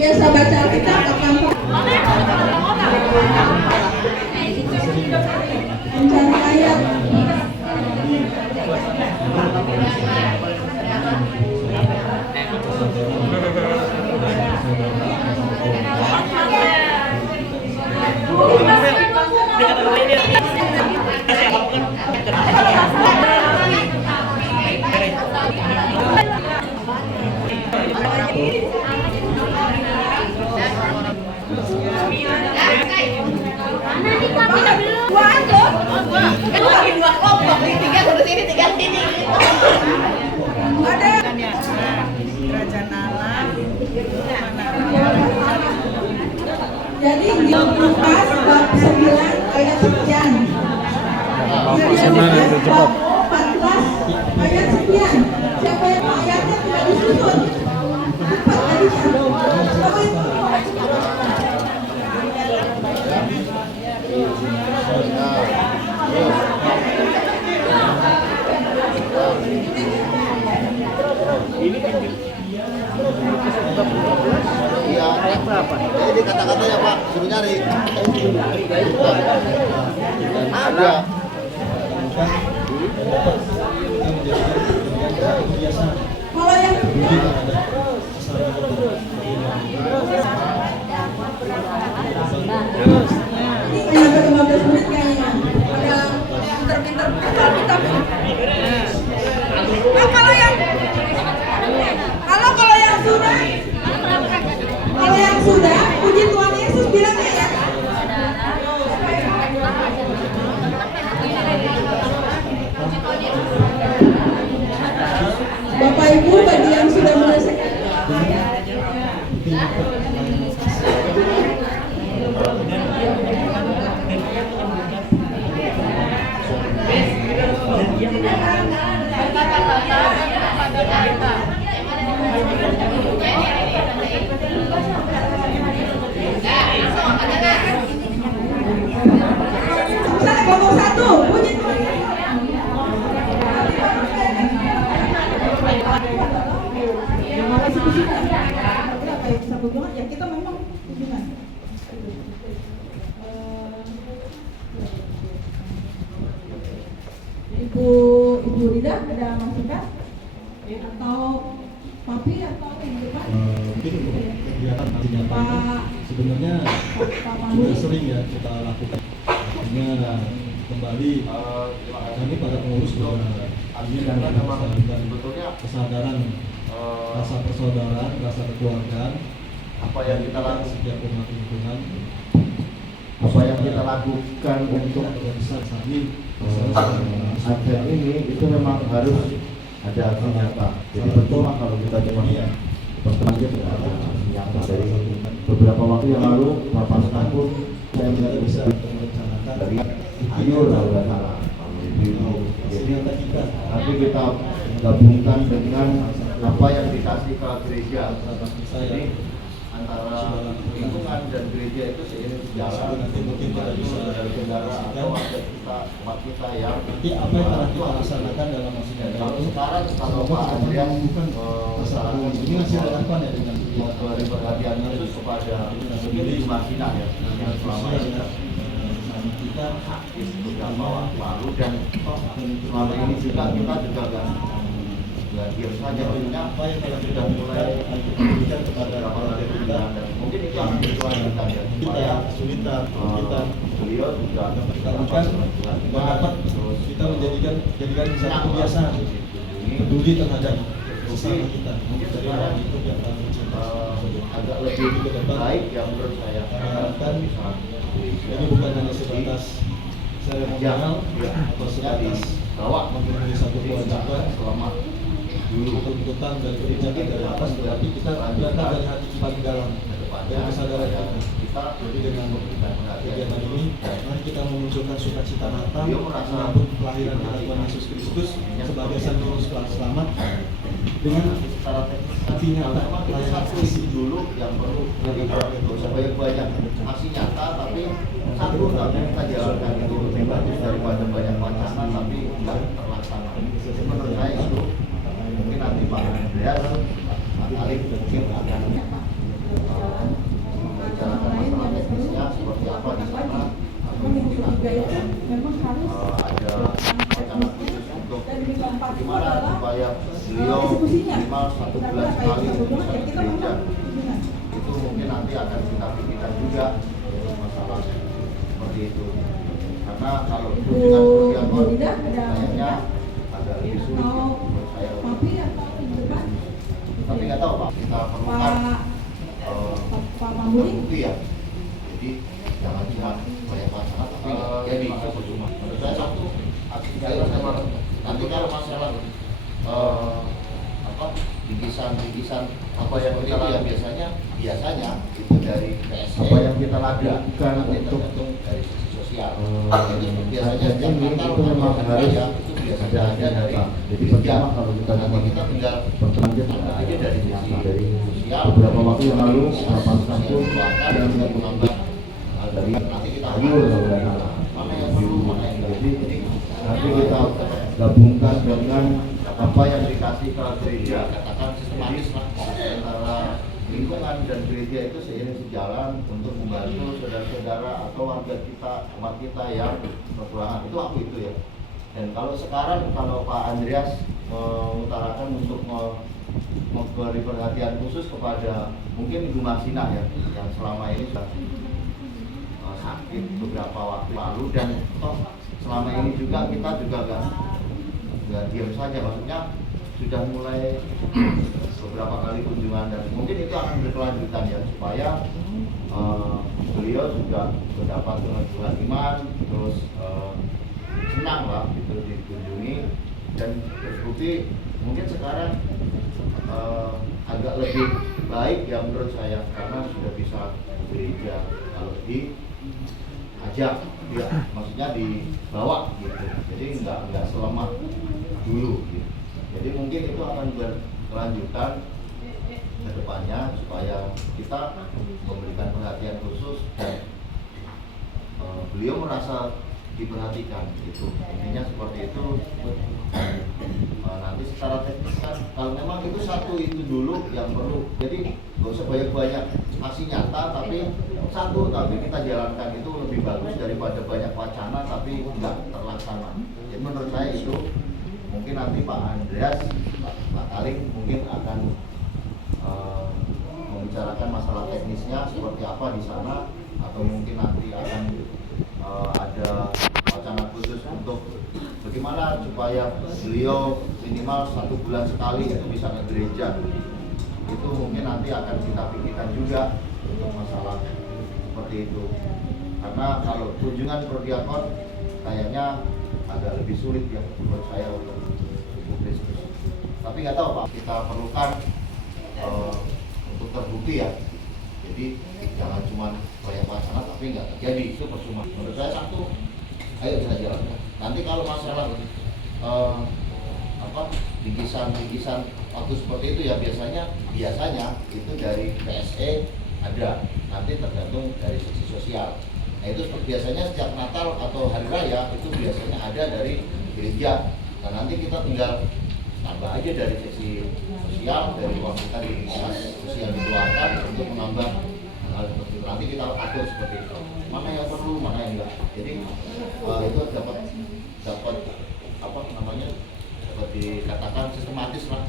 biasa baca Alkitab akan mencari ayat. Jadi di Lukas bab 9 ayat sekian. Bab 14 ayat sekian. Siapa yang ayatnya tidak disusun? Cepat tadi. Iya, ini kata-katanya Pak, suruh nyari. Ada. Kalau yang ini hanya 15 menit kayaknya. Ada pinter-pinter kita. Nah, kalau yang sudah, puji Tuhan Yesus bilangnya ya. Bapak Ibu bagi yang sudah menyelesaikan. Ngomong satu, puji Tuhan. Ya kita memang hubungan. Ibu Rida ada masukan atau Papi atau yang depan? Mungkin untuk kegiatan nantinya sebenarnya sudah sering ya kita lakukan. Artinya kembali kami para pengurus juga ingin dan kesadaran rasa persaudaraan, rasa kekeluargaan Apa yang kita lakukan, setiap umat lingkungan, apa yang kita lakukan untuk organisasi agen ini itu memang harus ada aksi nyata. Jadi percuma kalau kita cuma berteman aja tidak ada aksi nyata. Dari beberapa waktu yang lalu Bapak Sekapun saya melihat bisa merencanakan dari ayo lah udah salah. Jadi tapi kita gabungkan dengan apa yang dikasih ke gereja. Jadi antara lingkungan dan gereja itu seiring sejalan. nanti mungkin kita bisa dari saudara atau ada kita umat kita yang nanti apa yang telah kita laksanakan dalam masjid kalau itu sekarang kalau Pak Adrian masalah ini masih relevan ya dengan memberi perhatian itu kepada sendiri Masina ya yang selama ini kita beberapa waktu lalu dan selama ini juga kita juga kan diam saja maksudnya apa yang telah kita sudah mulai berikan kepada beberapa kita dan mungkin itu akan dilanjutkan ya supaya kesulitan kita beliau juga lakukan dapat kita menjadikan satu kebiasaan peduli terhadap sesama kita mungkin dari sekarang orang itu yang paling cinta agak lebih baik ya menurut saya harapkan ini bukan hanya sebatas seremonial atau sebatas bawa memenuhi satu kewajiban selama dulu tuntutan dan kebijakan dari atas, tetapi kita berangkat dari hati paling dalam dari kesadaran kita. Jadi dengan kegiatan ini mari kita memunculkan sukacita Natal menyambut kelahiran kita Tuhan Yesus Kristus sebagai sang juru selamat dengan hati nyata pelayanan visi dulu yang perlu supaya banyak aksi nyata tapi satu kita jalankan itu lebih bagus daripada banyak wacana tapi tidak terlaksana. Menurut saya itu mungkin nanti Pak Andreas Alif mungkin akan itu Gimana adalah supaya beliau eksekusinya. minimal 1 bulan Kita sekali kayak bisa ke kita gereja. memang Itu mungkin nanti akan kita pikirkan juga masalah seperti itu. Karena kalau kunjungan perdiakon kayaknya agak lebih sulit ya, menurut saya. Papi atau di depan? Tapi nggak tahu Pak, kita perlukan Pak Mahmudi. bukti ya. Jadi jangan cuma banyak wacana tapi nggak jadi itu percuma. Menurut saya satu aksi saya nanti kalau masalah bingkisan apa yang kita lakukan biasanya itu dari PSE apa yang kita lakukan nanti tergantung dari sisi sosial. Jadi biasanya setiap Natal itu memang harus itu biasanya ada dari jadi pertama kalau kita nanti kita tinggal bertanya aja dari sisi sosial. Beberapa waktu yang lalu pasukan pun dan menambah dari nanti kita mana yang perlu mana yang enggak. Jadi nanti kita gabungkan dengan apa yang dikasih ke gereja, katakan sistematis lah antara lingkungan dan gereja itu seiring sejalan untuk membantu saudara-saudara atau warga kita, umat kita yang kekurangan. Itu aku itu ya. Dan kalau sekarang kalau Pak Andreas mengutarakan untuk memberi perhatian khusus kepada mungkin Ibu Marsina ya, yang selama ini sudah sakit beberapa waktu lalu dan toh selama ini juga kita juga nggak diam saja, maksudnya sudah mulai beberapa kali kunjungan dan mungkin itu akan berkelanjutan ya supaya beliau juga mendapat kemajuan iman terus senang lah gitu dikunjungi dan terbukti mungkin sekarang agak lebih baik ya menurut saya karena sudah bisa ke gereja kalau diajak ya maksudnya dibawa gitu jadi nggak selemah dulu gitu. Jadi mungkin itu akan berkelanjutan ke depannya supaya kita memberikan perhatian khusus dan beliau merasa diperhatikan gitu. Intinya seperti itu. Nanti secara teknis kan kalau memang itu satu itu dulu yang perlu. Jadi nggak usah banyak-banyak aksi nyata tapi satu tapi kita jalankan itu lebih bagus daripada banyak wacana tapi nggak terlaksana. Jadi menurut saya itu mungkin nanti Pak Andreas, Pak Kaling mungkin akan membicarakan masalah teknisnya seperti apa di sana atau mungkin nanti akan ada wacana khusus untuk bagaimana supaya beliau minimal 1 bulan sekali itu bisa ke gereja. Itu mungkin nanti akan kita pikirkan juga untuk masalah seperti itu. Karena kalau kunjungan perdiakon kayaknya agak lebih sulit ya menurut saya untuk Ibu Kristus. Tapi nggak tahu Pak, kita perlukan untuk terbukti ya. Jadi jangan cuma banyak wacana tapi nggak terjadi itu percuma. Menurut saya satu, ayo kita jalankan. Nanti kalau masalah bingkisan waktu seperti itu ya biasanya itu dari PSE ada. Nanti tergantung dari sisi sosial. Nah itu biasanya setiap Natal atau Hari Raya itu biasanya ada dari gereja. Nah nanti kita tinggal tambah aja dari sisi sosial, dari uang kita di sosial dikeluarkan untuk menambah hal seperti itu. Nanti kita atur seperti itu. Mana yang perlu, mana yang enggak. Jadi itu dapat apa namanya dapat dikatakan sistematis lah.